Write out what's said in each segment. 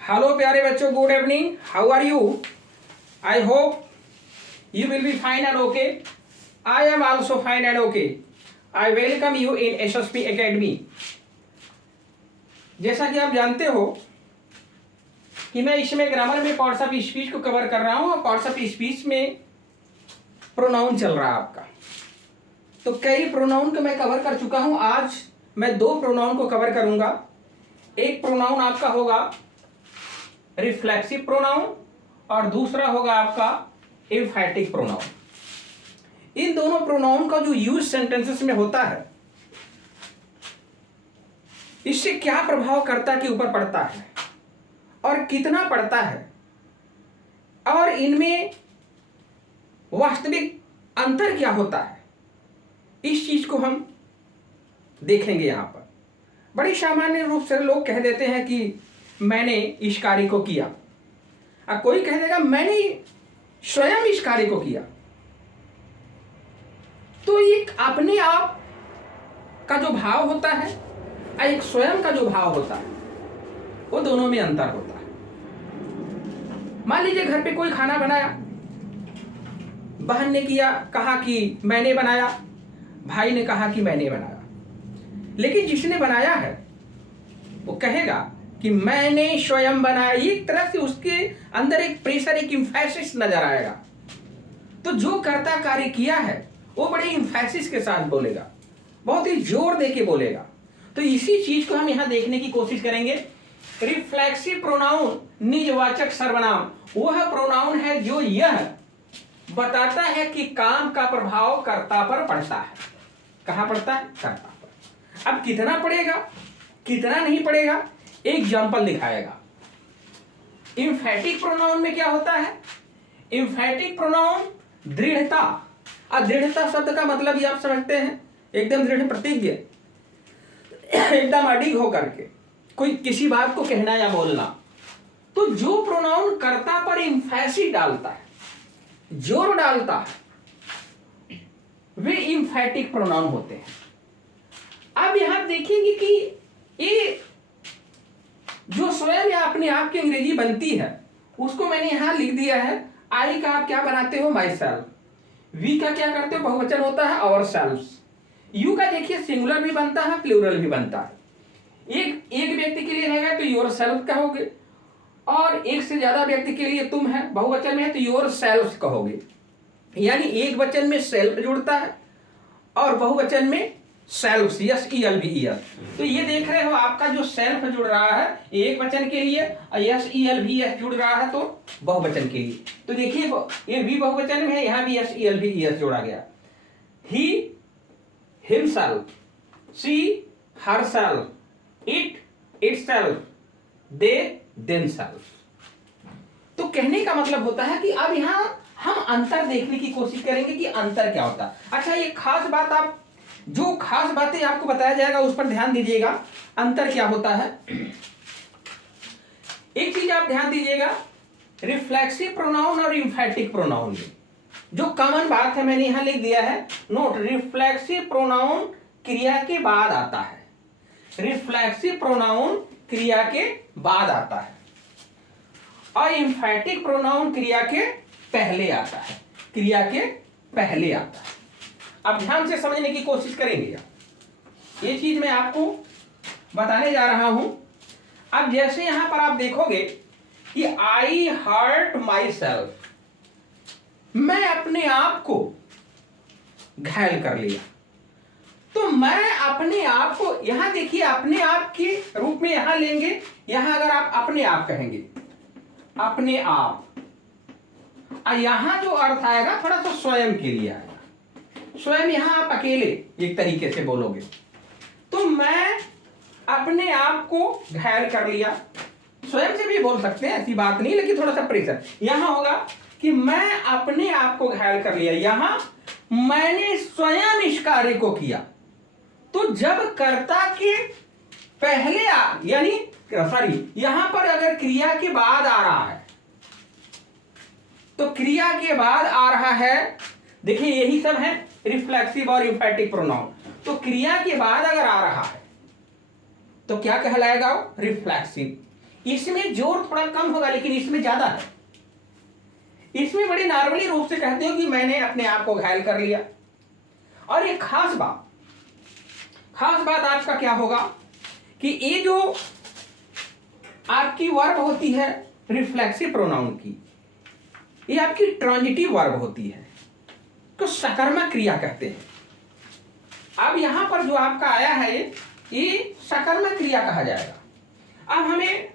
Hello प्यारे बच्चों, good evening. How are you? I hope you will be fine and okay. I am also fine and okay. I welcome you in SSP Academy. जैसा कि आप जानते हो कि मैं इसमें ग्रामर में पार्ट्स ऑफ स्पीच को कवर कर रहा हूँ और पार्ट्स ऑफ स्पीच में प्रोनाउन चल रहा है आपका। तो कई प्रोनाउन को मैं कवर कर चुका हूँ। आज मैं दो प्रोनाउन को कवर करूंगा। एक प्रोनाउन आपका होगा रिफ्लेक्सिव प्रोनाउन और दूसरा होगा आपका एम्फैटिक प्रोनाउन। इन दोनों प्रोनाउन का जो यूज सेंटेंसेस में होता है, इससे क्या प्रभाव कर्ता के ऊपर पड़ता है और कितना पड़ता है, और इनमें वास्तविक अंतर क्या होता है, इस चीज को हम देखेंगे। यहां पर बड़ी सामान्य रूप से लोग कह देते हैं कि मैंने इस कार्य को किया, और कोई कह देगा मैंने स्वयं इस कार्य को किया। तो एक अपने आप का जो भाव होता है और एक स्वयं का जो भाव होता है, वो दोनों में अंतर होता है। मान लीजिए घर पे कोई खाना बनाया, बहन ने कहा कि मैंने बनाया, भाई ने कहा कि मैंने बनाया। लेकिन जिसने बनाया है वो कहेगा कि मैंने स्वयं बनाया। एक तरह से उसके अंदर एक प्रेशर, एक इम्फेसिस नजर आएगा। तो जो कर्ता कार्य किया है वो बड़े इम्फेसिस के साथ बोलेगा, बहुत ही जोर दे के बोलेगा। तो इसी चीज को हम यहां देखने की कोशिश करेंगे। रिफ्लेक्सिव प्रोनाउन निजवाचक सर्वनाम वह प्रोनाउन है जो यह बताता है कि काम का प्रभाव कर्ता पर पड़ता है। कहां पड़ता है? कर्ता पर। अब कितना पड़ेगा, कितना नहीं पड़ेगा, एग्जाम्पल दिखाएगा। इम्फैटिक प्रोनाउन में क्या होता है? इम्फैटिक प्रोनाउन दृढ़ता। और दृढ़ता शब्द का मतलब ही आप समझते हैं, एकदम दृढ़ प्रतिज्ञ, एकदम अडिग होकर के कोई किसी बात को कहना या बोलना। तो जो प्रोनाउन कर्ता पर इम्फेसिस डालता है, जोर डालता है, वे इम्फैटिक प्रोनाउन होते हैं। अब यहां देखेंगे कि ये जो स्वयं या अपने आप की अंग्रेजी बनती है, उसको मैंने यहां लिख दिया है। आई का आप क्या बनाते हो? My self. वी का क्या करते हो? बहुवचन होता है आवर सेल्फ। यू का देखिए सिंगुलर भी बनता है, प्लूरल भी बनता है। एक व्यक्ति के लिए रहेगा तो योर सेल्फ कहोगे, और एक से ज्यादा व्यक्ति के लिए तुम है, बहुवचन में है तो योर सेल्फ कहोगे। यानी एक वचन में सेल्फ जुड़ता है और बहुवचन में self, yes E L V S. तो ये देख रहे हो आपका जो सेल्फ जुड़ रहा है एक वचन के लिए और yes E L V S जुड़ रहा है तो बहुवचन के लिए। तो देखिए ये भी बहुवचन में है, यहां भी S E L V S जोड़ा गया। He himself, she herself, it itself, they themselves. तो कहने का मतलब होता है कि अब यहां हम अंतर देखने की कोशिश करेंगे कि अंतर क्या होता है। अच्छा, ये खास बात, आप जो खास बातें आपको बताया जाएगा उस पर ध्यान दीजिएगा। अंतर क्या होता है, एक चीज आप ध्यान दीजिएगा। रिफ्लेक्सिव प्रोनाउन और इम्फैटिक प्रोनाउन में जो कॉमन बात है मैंने यहां लिख दिया है, नोट। रिफ्लेक्सिव प्रोनाउन क्रिया के बाद आता है। रिफ्लेक्सिव प्रोनाउन क्रिया के बाद आता है और इम्फैटिक प्रोनाउन क्रिया के पहले आता है। क्रिया के पहले आता है। अब ध्यान से समझने की कोशिश करेंगे। ये चीज मैं आपको बताने जा रहा हूं। अब जैसे यहां पर आप देखोगे कि आई हर्ट माई सेल्फ, मैं अपने आप को घायल कर लिया। तो मैं अपने आप को, यहां देखिए अपने आप के रूप में यहां लेंगे। यहां अगर आप अपने आप कहेंगे, अपने आप, और यहां जो अर्थ आएगा थोड़ा सा स्वयं के लिए आएगा। स्वयं यहां आप अकेले एक तरीके से बोलोगे। तो मैं अपने आप को घायल कर लिया, स्वयं से भी बोल सकते हैं, ऐसी बात नहीं, लेकिन थोड़ा सा प्रेशर यहां होगा कि मैं अपने आप को घायल कर लिया। यहां मैंने स्वयं इस कार्य को किया। तो जब कर्ता के पहले यानी यहां पर अगर क्रिया के बाद आ रहा है, तो क्रिया के बाद आ रहा है, देखिए यही सब है रिफ्लेक्सिव और इम्फैटिक प्रोनाउन। तो क्रिया के बाद अगर आ रहा है तो क्या कहलाएगा? रिफ्लेक्सिव। इसमें जोर थोड़ा कम होगा लेकिन इसमें ज्यादा है। इसमें बड़े नॉर्मली रूप से कहते हो कि मैंने अपने आप को घायल कर लिया। और एक खास बात आपका क्या होगा कि ये जो आपकी वर्ब होती है रिफ्लेक्सिव प्रोनाउन की, ये आपकी ट्रांजिटिव वर्ब होती है, तो सकर्मक क्रिया कहते हैं। अब यहां पर जो आपका आया है ये सकर्मक क्रिया कहा जाएगा। अब हमें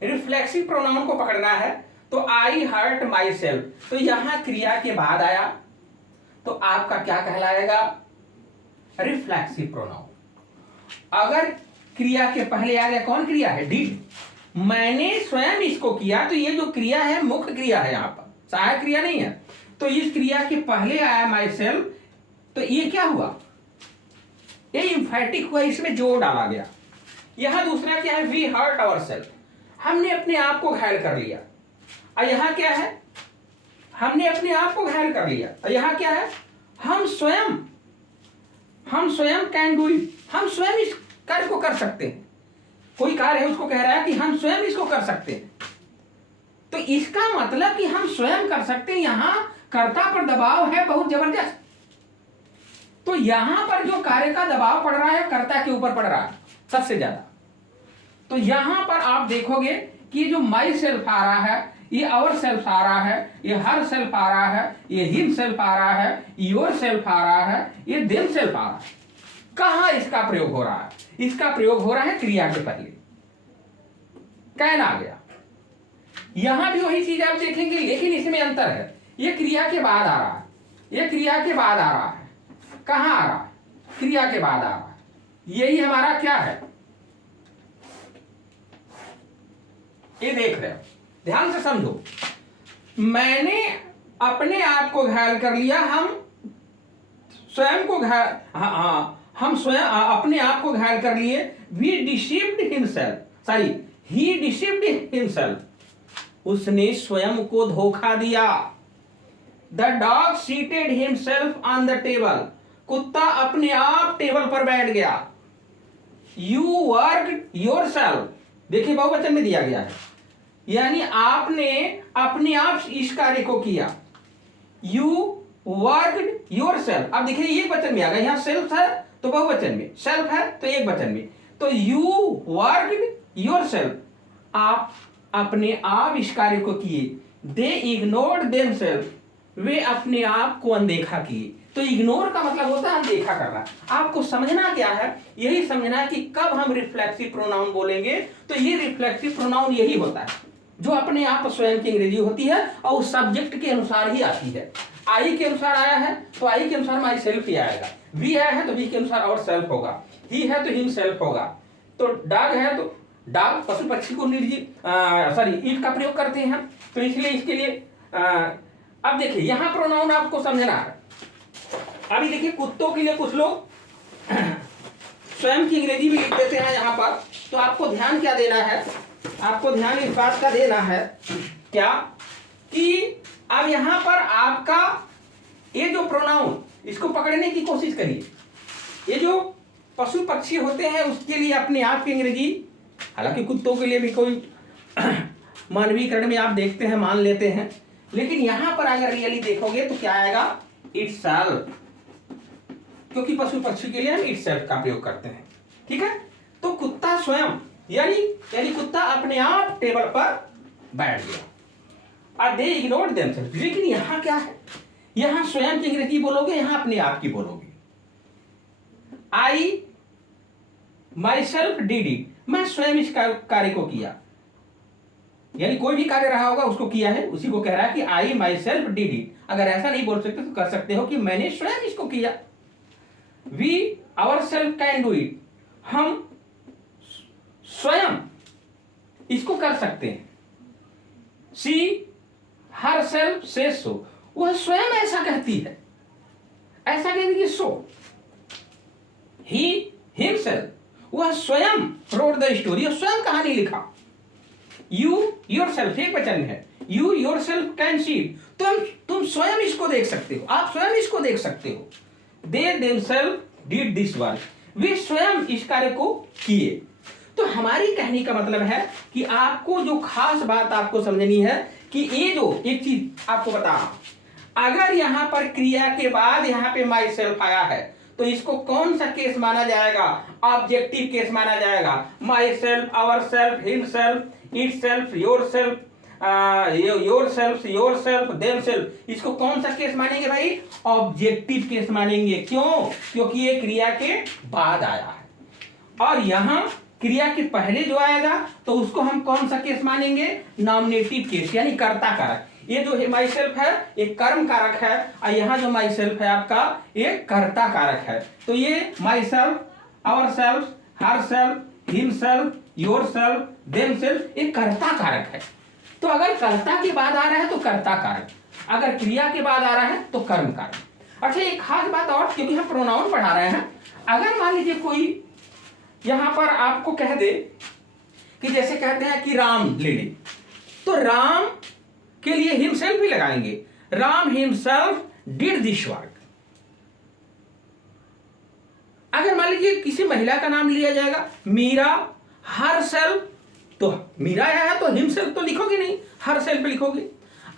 रिफ्लेक्सिव प्रोनाउन को पकड़ना है, तो आई हर्ट माई सेल्फ, तो यहां क्रिया के बाद आया तो आपका क्या कहलाएगा? Reflexive pronoun. अगर क्रिया के पहले आ गया, कौन क्रिया है? डिड, मैंने स्वयं इसको किया, तो ये जो क्रिया है मुख्य क्रिया है, यहां पर सहायक क्रिया नहीं है। तो इस क्रिया के पहले आया माई सेल्फ, तो ये क्या हुआ? ये इंफैटिक हुआ, इसमें जोर डाला गया। यहां दूसरा क्या है? वी हर्ट आवर सेल्फ, हमने अपने आप को घायल कर लिया। और यहां क्या है? हमने अपने आप को घायल कर लिया। और यहां क्या है? हम स्वयं कैन डू इट, हम स्वयं इस कार्य को कर सकते हैं। कोई कार्य है उसको कह रहा है कि हम स्वयं इसको कर सकते हैं, तो इसका मतलब कि हम स्वयं कर सकते हैं। यहां कर्ता पर दबाव है बहुत जबरदस्त। तो यहां पर जो कार्य का दबाव पड़ रहा है कर्ता के ऊपर पड़ रहा है सबसे ज्यादा। तो यहां पर आप देखोगे कि जो माई सेल्फ आ रहा है, ये आवर सेल्फ आ रहा है, ये हर सेल्फ आ रहा है, ये हिम सेल्फ आ रहा है, योर सेल्फ आ रहा है, ये देम सेल्फ आ रहा है। कहां इसका प्रयोग हो रहा है? इसका प्रयोग हो रहा है क्रिया के पहले, कैन आ गया। यहां भी वही चीज आप देखेंगे, लेकिन इसमें अंतर है। ये क्रिया के बाद आ रहा है, ये क्रिया के बाद आ रहा है। कहां आ रहा है? क्रिया के बाद आ रहा है। यही हमारा क्या है, ये देख रहे हो, ध्यान से समझो। मैंने अपने आप को घायल कर लिया, हम स्वयं को घायल, हम स्वयं अपने आप को घायल कर लिए। We deceived himself, sorry he deceived himself, उसने स्वयं को धोखा दिया। The dog seated himself on the table, कुत्ता अपने आप टेबल पर बैठ गया। यू वर्कड योरसेल्फ, देखिए बहुवचन में दिया गया है, यानी आपने अपने आप इस कार्य को किया। यू वर्कड योरसेल्फ, अब देखिए एक वचन में आ गया, यहां सेल्फ है तो बहुवचन में, सेल्फ है तो एक वचन में। तो यू वर्कड योरसेल्फ, आप अपने आप इस कार्य को किए। दे इग्नोर्ड देमसेल्फ, वे अपने आप को अनदेखा किए। तो इग्नोर का मतलब होता है अनदेखा करना। आपको समझना क्या है? यही समझना है कि कब हम रिफ्लेक्सिव प्रोनाउन बोलेंगे, तो ये रिफ्लेक्सिव प्रोनाउन यही होता है जो अपने आप स्वयं की अंग्रेजी होती है और उस सब्जेक्ट के अनुसार ही आती है। आई के अनुसार आया है तो आई के अनुसार माई सेल्फ ही आएगा, वी आया है तो वी के अनुसार आवर सेल्फ होगा, ही है तो हिम सेल्फ होगा, तो डॉग है तो डॉग पशु पक्षी को इट का प्रयोग करते हैं हम, तो इसलिए इसके लिए अब देखिए यहां प्रोनाउन आपको समझना है। अभी देखिए कुत्तों के लिए कुछ लोग स्वयं की अंग्रेजी भी लिख देते हैं यहां पर, तो आपको ध्यान क्या देना है? आपको ध्यान इस बात का देना है क्या कि अब यहां पर आपका ये जो प्रोनाउन, इसको पकड़ने की कोशिश करिए। ये जो पशु पक्षी होते हैं उसके लिए अपने आप की अंग्रेजी, हालांकि कुत्तों के लिए भी कोई मानवीकरण में आप देखते हैं, मान लेते हैं, लेकिन यहां पर अगर रियली देखोगे तो क्या आएगा? इटसेल्फ, क्योंकि पशु पक्षी के लिए हम इटसेल्फ का प्रयोग करते हैं। ठीक है, तो कुत्ता स्वयं, यानी कुत्ता अपने आप टेबल पर बैठ गया। दे इग्नोर्ड देमसेल्फ, लेकिन यहां क्या है? यहां स्वयं की अंग्रेजी बोलोगे, यहां अपने आप की बोलोगे। आई माई सेल्फ डिड इट, मैं स्वयं इस कार्य को किया, यानी कोई भी कार्य रहा होगा उसको किया है, उसी को कह रहा है कि आई माई सेल्फ डिड इट। अगर ऐसा नहीं बोल सकते तो कर सकते हो कि मैंने स्वयं इसको किया। We our self can do it, हम स्वयं इसको कर सकते हैं। सी हर सेल्फ से सो, वह स्वयं ऐसा कहती है, ऐसा कहती है सो। ही हिमसेल्फ, वह स्वयं रोड द स्टोरी, स्वयं कहानी लिखा। यू योरसेल्फ एक वचन है, यू योरसेल्फ कैन सी, तुम स्वयं इसको देख सकते हो, आप स्वयं इसको देख सकते हो। They themselves did this work, वे स्वयं इस कार्य को किए। तो हमारी कहने का मतलब है कि आपको जो खास बात आपको समझनी है कि ये जो एक चीज आपको बता रहा हूं, अगर यहां पर क्रिया के बाद यहां पे माई सेल्फ आया है तो इसको कौन सा केस माना जाएगा? ऑब्जेक्टिव केस माना जाएगा। My self, our self, him self, it self, your self, your self, them self, इसको कौन सा केस मानेंगे भाई? ऑब्जेक्टिव केस मानेंगे। क्यों? क्योंकि ये क्रिया के बाद आया है। और यहां क्रिया के पहले जो आएगा तो उसको हम कौन सा केस मानेंगे? नॉमिनेटिव केस, यानी कर्ता कारक। ये जो माई सेल्फ है एक कर्म कारक है, और यहाँ जो माई सेल्फ है आपका एक कर्ता कारक है। तो ये my self, our self, her self, him self, your self, them self एक कर्ता कारक है। तो अगर कर्ता के बाद आ रहा है तो कर्ता कारक, अगर क्रिया के बाद आ रहा है तो कर्म कारक। अच्छा, एक खास बात और, क्योंकि हम प्रोनाउन पढ़ा रहे हैं, अगर मान लीजिए कोई यहां पर आपको कह दे कि जैसे कहते हैं कि राम ले ले, तो राम के लिए हिमसेल्फ भी लगाएंगे। Ram himself did this work. अगर मान लीजिए किसी महिला का नाम लिया जाएगा, मीरा हर सेल्फ, तो मीरा आया है तो हिमसेल्फ तो लिखोगे नहीं, हर सेल्फ लिखोगे।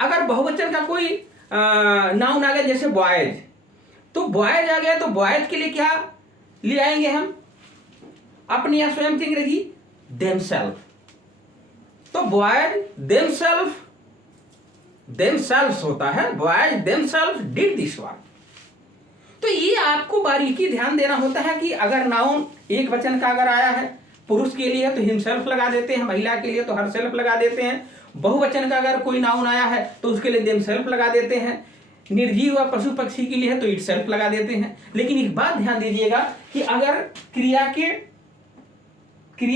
अगर बहुवचन का कोई नाउन आ गया जैसे बॉयज, तो बॉयज आ गया तो बॉयज के लिए क्या ले आएंगे हम? अपनी या स्वयं की अंग्रेजी देमसेल्फ। तो बॉयज देमसेल्फ, देमसेल्व्स होता है, boys themself did this work. तो ये आपको बारीकी ध्यान देना होता है कि अगर नाउन एक वचन का अगर आया है, पुरुष के लिए तो हिमसेल्फ लगा देते हैं, महिला के लिए तो हर सेल्फ लगा देते हैं। बहुवचन का अगर कोई नाउन आया है तो उसके लिए देमसेल्फ लगा देते हैं। निर्जीव व पशु पक्षी के लिए है तो इट सेल्फ लगा देते हैं। लेकिन एक बात ध्यान दीजिएगा कि अगर क्रिया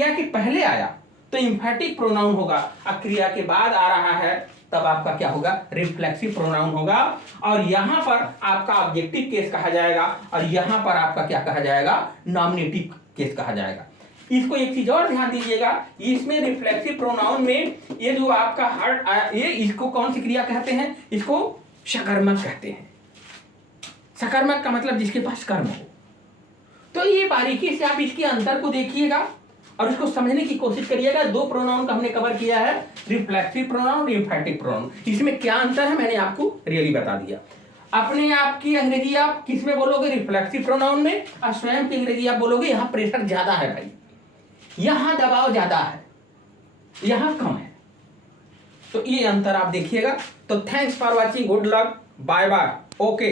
के पहले आया तो इंफैटिक प्रोनाउन होगा, अब क्रिया के बाद आ रहा है तब आपका क्या होगा? रिफ्लेक्सिव प्रोनाउन होगा। और यहां पर आपका ऑब्जेक्टिव केस कहा जाएगा, और यहां पर आपका क्या कहा जाएगा? नॉमिनेटिव केस कहा जाएगा। इसको एक चीज और ध्यान दीजिएगा, इसमें रिफ्लेक्सिव प्रोनाउन में ये जो आपका हर्ट, ये इसको कौन सी क्रिया कहते हैं? इसको सकर्मक कहते हैं। सकर्मक का मतलब जिसके पास कर्म हो। तो ये बारीकी से आप इसके अंतर को देखिएगा और इसको समझने की कोशिश करिएगा। दो प्रोनाउन का हमने कवर किया है, रिफ्लेक्सिव प्रोनाउन और इंफैटिक प्रोनाउन। इसमें क्या अंतर है मैंने आपको रियली बता दिया। अपने आप की अंग्रेजी आप किस में बोलोगे? रिफ्लेक्सिव प्रोनाउन में। और स्वयं की अंग्रेजी आप बोलोगे यहाँ प्रेशर ज्यादा है भाई, यहां दबाव ज्यादा है, यहां कम है। तो ये अंतर आप देखिएगा। तो thanks for watching, good luck, bye bye, okay.